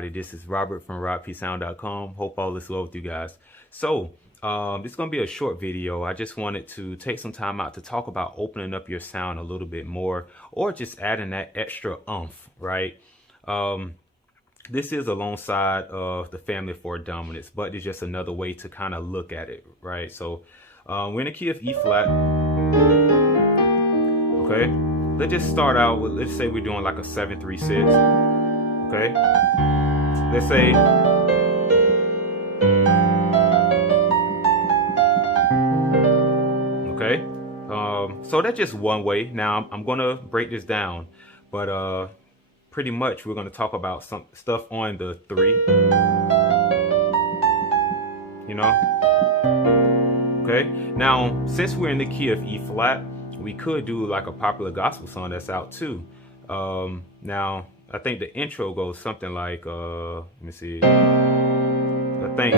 This is Robert from rodpsound.com. Hope all is well with you guys. So this is going to be a short video. I just wanted to take some time out to talk about opening up your sound a little bit more, or just adding that extra oomph, right? This is alongside of the family for dominants, but it's just another way to kind of look at it, right? So we're in the key of E flat. Okay, let's just start out with, let's say we're doing like a 7-3-6. Okay, let's say okay, so that's just one way. Now I'm gonna break this down, but pretty much we're gonna talk about some stuff on the 3, you know. Okay, now since we're in the key of E flat, we could do like a popular gospel song that's out too. Now I think the intro goes something like, let me see, I think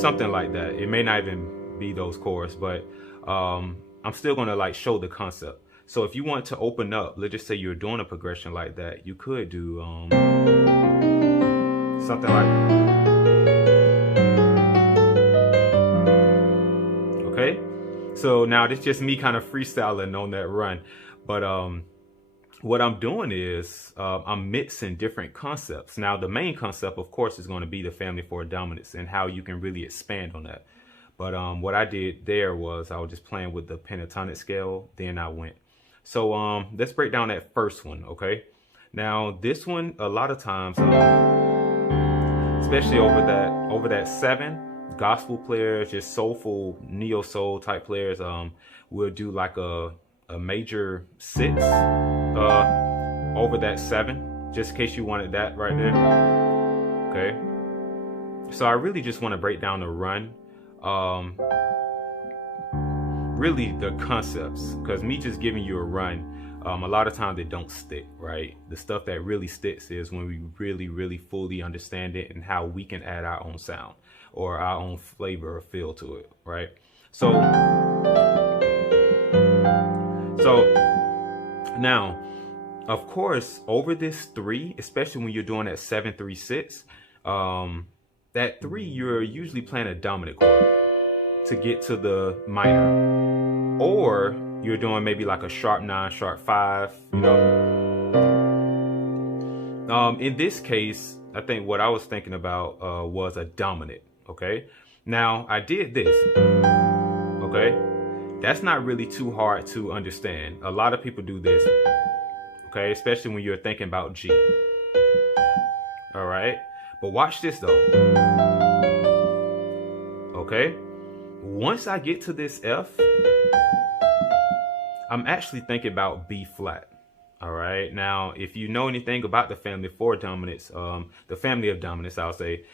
something like that. It may not even be those chords, but I'm still gonna like show the concept. So if you want to open up, let's just say you're doing a progression like that, you could do something like, okay? So now this is just me kind of freestyling on that run, but what I'm doing is I'm mixing different concepts. Now the main concept, of course, is going to be the family for dominance and how you can really expand on that. But what I did there was I was just playing with the pentatonic scale, then I went. So let's break down that first one, okay? Now this one, a lot of times, especially over that 7, gospel players, just soulful neo soul type players, will do like a major 6 over that 7, just in case you wanted that right there. Okay, so I really just want to break down the run, really the concepts, because me just giving you a run, a lot of times they don't stick, right? The stuff that really sticks is when we really fully understand it and how we can add our own sound or our own flavor or feel to it, right? So now, of course, over this 3, especially when you're doing that 7-3-6, that 3, you're usually playing a dominant chord to get to the minor, or you're doing maybe like a sharp 9, sharp 5, you know. In this case, I think what I was thinking about was a dominant. Okay, now I did this. Okay, that's not really too hard to understand. A lot of people do this. Okay, especially when you're thinking about G. All right, but watch this though. Okay, once I get to this F, I'm actually thinking about B flat. All right, now if you know anything about the family for dominance, the family of dominance, I'll say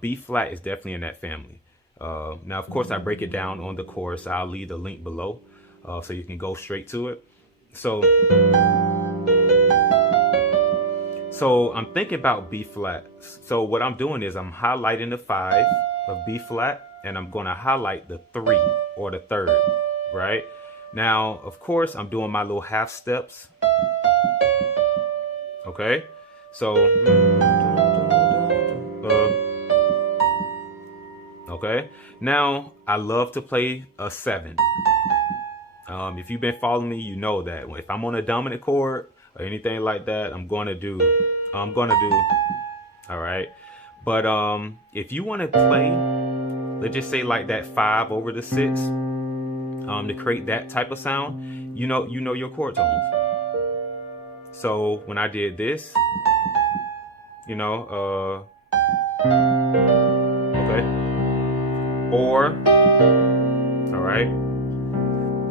B flat is definitely in that family. Now, of course, I break it down on the chorus. I'll leave the link below so you can go straight to it. So I'm thinking about B flat. So what I'm doing is I'm highlighting the 5 of B flat, and I'm going to highlight the 3 or the 3rd, right? Now, of course, I'm doing my little half steps. Okay, so okay, now I love to play a 7. If you've been following me, you know that if I'm on a dominant chord or anything like that, I'm gonna do all right. But if you want to play, let's just say like that 5 over the 6, to create that type of sound, you know your chord tones. So when I did this, you know, okay, or, all right.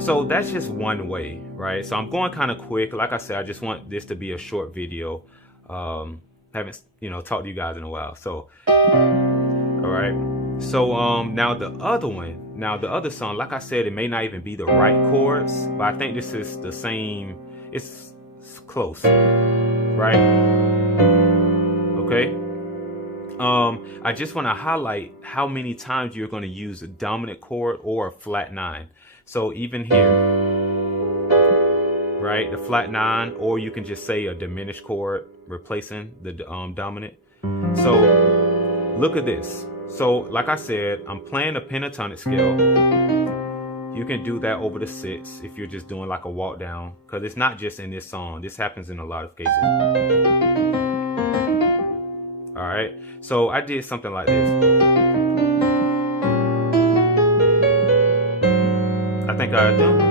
So that's just one way, right? So I'm going kind of quick. Like I said, I just want this to be a short video. Haven't, talked to you guys in a while. So, all right. So now the other song, like I said, it may not even be the right chords, but I think this is the same. It's close, right? Okay. I just want to highlight how many times you're going to use a dominant chord or a flat 9. So even here, right? The flat 9, or you can just say a diminished chord replacing the dominant. So look at this. So like I said, I'm playing a pentatonic scale. You can do that over the 6 if you're just doing like a walk down, because it's not just in this song. This happens in a lot of cases. All right, so I did something like this. I think I done.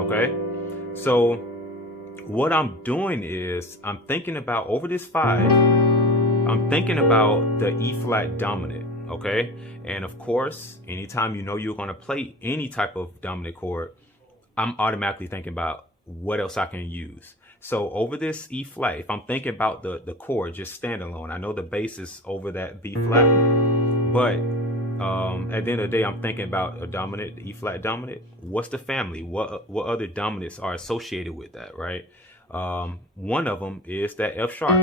Okay, so what I'm doing is I'm thinking about, over this 5, I'm thinking about the E flat dominant. Okay, and of course, anytime you know you're going to play any type of dominant chord, I'm automatically thinking about what else I can use. So over this E flat, if I'm thinking about the chord just standalone, I know the bass is over that B flat, but at the end of the day, I'm thinking about a dominant, the E flat dominant. What's the family? What other dominants are associated with that, right? One of them is that F sharp.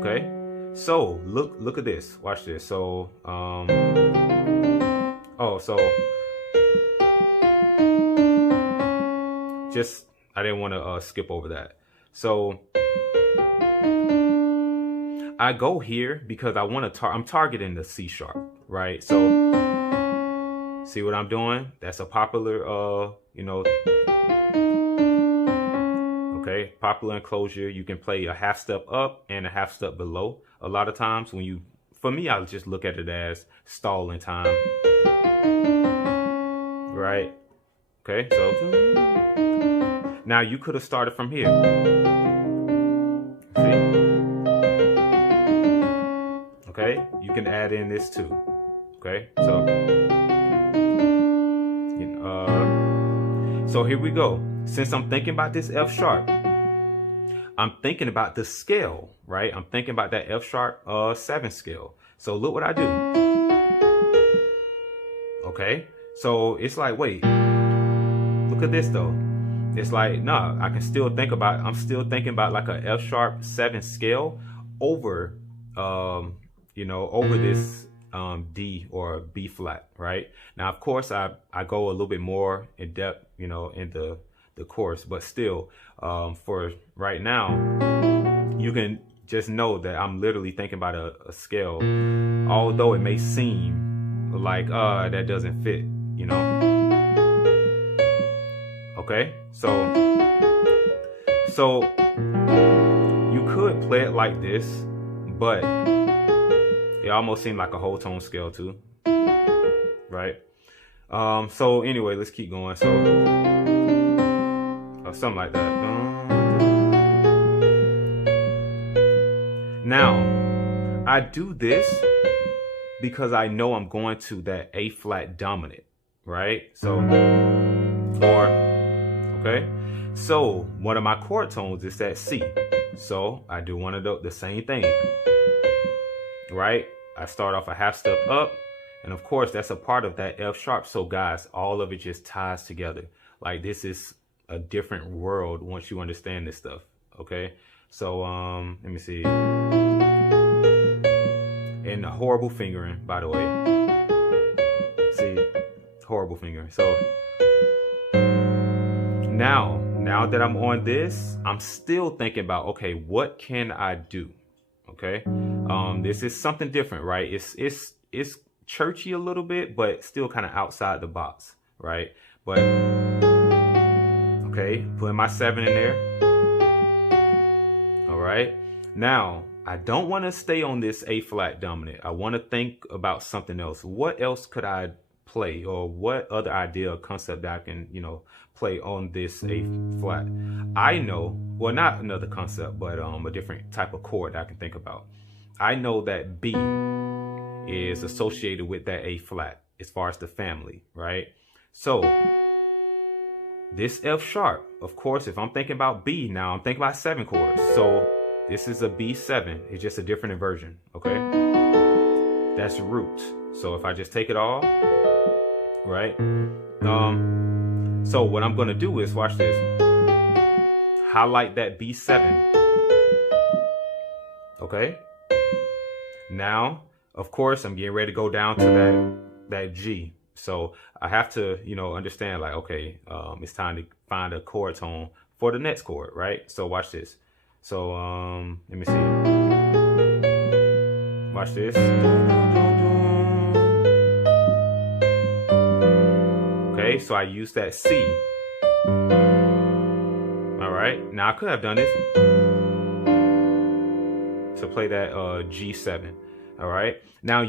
Okay. So look at this. Watch this. So just, I didn't want to skip over that. So I go here because I want to I'm targeting the C sharp, right? So see what I'm doing? That's a popular okay, popular enclosure. You can play a half step up and a half step below. A lot of times when you, for me, I just look at it as stalling time. Right? Okay, so now you could have started from here. See? Okay, you can add in this too. Okay, so so here we go. Since I'm thinking about this F sharp, I'm thinking about the scale, right? I'm thinking about that F sharp 7 scale. So look what I do. Okay, so it's like, wait, look at this though. It's like, nah, I can still think about, I'm still thinking about like a F sharp 7 scale over, over this D or B flat, right? Now, of course, I go a little bit more in depth, in the course, but still, for right now, you can just know that I'm literally thinking about a scale, although it may seem like that doesn't fit, okay, so you could play it like this, but it almost seemed like a whole tone scale too, right? So anyway, let's keep going. So something like that. Now, I do this because I know I'm going to that A flat dominant, right? So, okay. So one of my chord tones is that C. So I do one of the same thing, right? I start off a half step up, and of course that's a part of that F sharp. So guys, all of it just ties together. Like, this is a different world once you understand this stuff. Okay, so let me see. And horrible fingering, by the way. See, horrible fingering. So now that I'm on this, I'm still thinking about, okay, what can I do? Okay, this is something different, right? It's churchy a little bit, but still kind of outside the box, right? But okay, putting my 7 in there. All right, now I don't want to stay on this A flat dominant. I want to think about something else. What else could I play, or what other idea or concept that I can, play on this A flat? I know, well, not another concept, but a different type of chord that I can think about. I know that B is associated with that A flat as far as the family, right? So this F sharp, of course, if I'm thinking about B, now I'm thinking about 7 chords. So this is a B7. It's just a different inversion, okay? That's root. So if I just take it all, right? So what I'm gonna do is, watch this. Highlight that B7. Okay? Now, of course, I'm getting ready to go down to that G. So I have to, you know, understand like, okay, it's time to find a chord tone for the next chord, right? So watch this. So let me see. Watch this. Okay, so I use that C. All right, now I could have done this. So play that G7. All right, now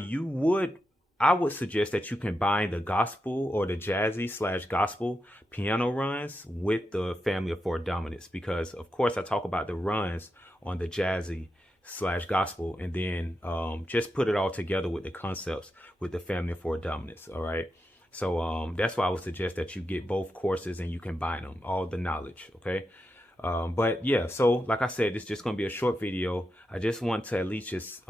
I would suggest that you combine the gospel or the jazzy / gospel piano runs with the family of 4 dominants, because of course I talk about the runs on the jazzy / gospel, and then just put it all together with the concepts with the family of 4 dominants. All right, so that's why I would suggest that you get both courses and you combine them, all the knowledge. Okay. But yeah, so like I said, it's just going to be a short video. I just want to at least just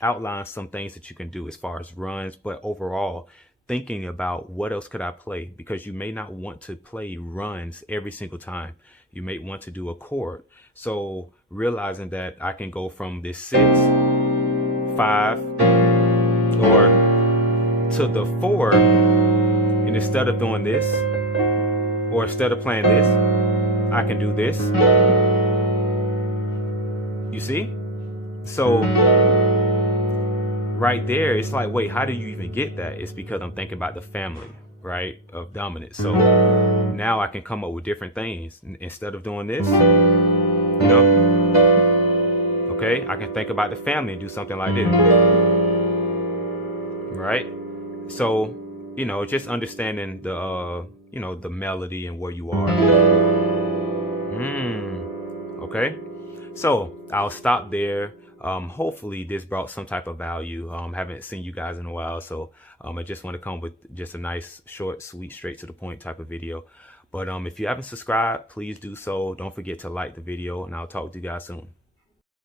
outline some things that you can do as far as runs, but overall thinking about what else could I play, because you may not want to play runs every single time. You may want to do a chord. So realizing that I can go from this 6, 5, or to the 4, and instead of doing this, or instead of playing this, I can do this. You see? So right there, it's like, wait, how do you even get that? It's because I'm thinking about the family, right, of dominance. So now I can come up with different things. Instead of doing this, you know, okay, I can think about the family and do something like this, right? So, you know, just understanding the, you know, the melody and where you are. Okay, so I'll stop there. Hopefully this brought some type of value. Haven't seen you guys in a while, so I just want to come with just a nice, short, sweet, straight to the point type of video. But if you haven't subscribed, please do so. Don't forget to like the video, and I'll talk to you guys soon.